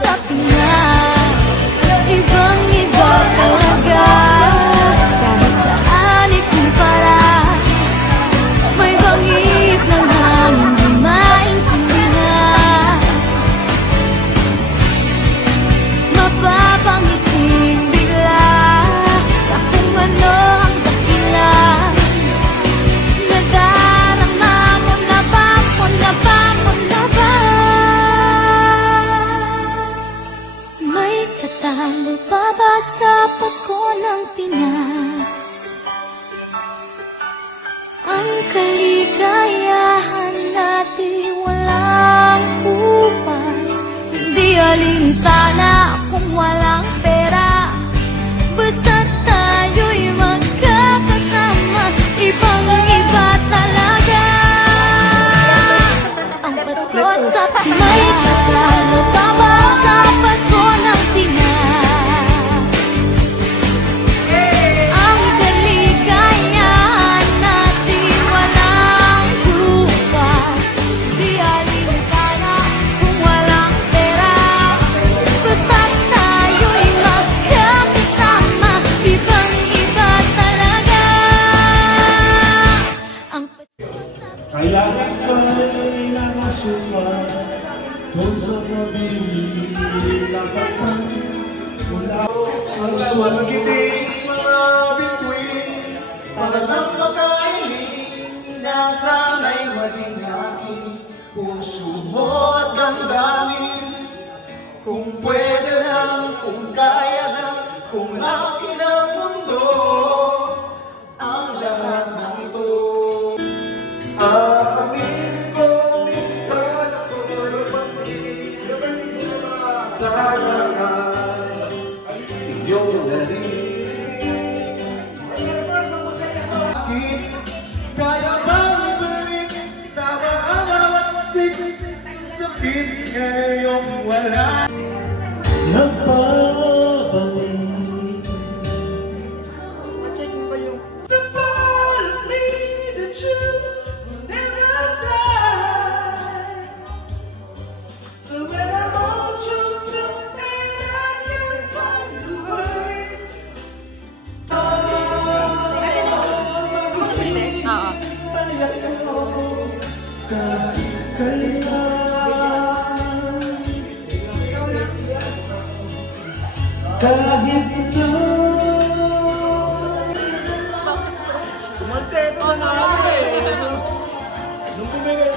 sa Pinas, ibang-iba talaga. Kahit saan ikumpara, may bangib ng hangin di maintindihan. Mapapangiting bigla sa kung ano ang dahilan. Nadarama mo na ba, mo na ba, mo na ba? May katalo pa ba sa Pasko ng Pinas? Ang kaligayahan natin walang upas. Hindi alintana kung walang pera, basta tayo'y magkakasama. Ibang-iba talaga ang Pasko sa Pinas. May katalo pa ba sa Pasko ng Pinas? Ang kaligayahan natin walang upas. Di alintana kung walang pera, basta tayo'y magkakasama. Ibang-iba talaga ang Pasko sa Kailangan pa'y namasukan kung sa pag-ibig nakapag mula Ang magiting mga bituin para lang makailing na sana'y maging aking puso mo at damdamin. Kung pwede lang, kung kaya lang, kung akin ang mundo, ang lahat ng ito. Aaminin ko minsan ako'y pag-ibig sa lahat iyong narinig. Bakit kaya bang ibalik tama ang bawat sakit ngayong wala? nagpabalik. The part of me that you will never die. So when I'm all choked up and I can't find the words, kahit kailan, kahit ito. Kumanseto na ako eh. Nung kumigay.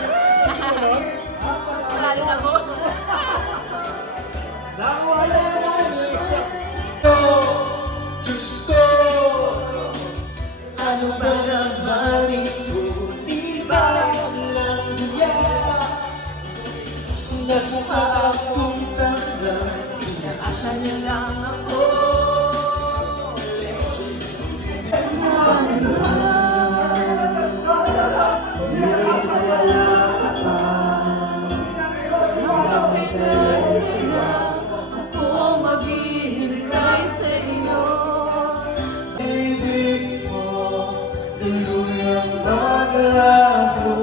Lalo na po. Nawala na isa. Diyos ko, ano ba naman ito? Di ba lang yan? Nagmukha akong tanda, inaasa niya lang ako. Ako maghihintay sa iyo. Ibig mo, tuluyang maglago,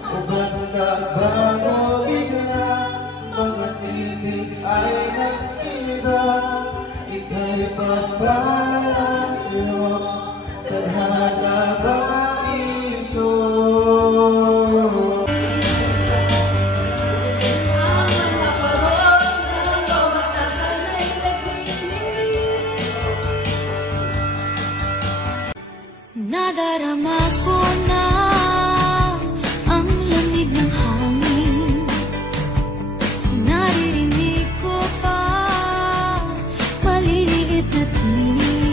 o ba't nagbago bigla? Bawat ibig ay nag-iba, ika'y pagpalayo, tadhana ba ito? Nadarama ko na ang lamig ng hangin. Naririnig ko pa maliliit na tinig.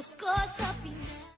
Pasko sa Pinas.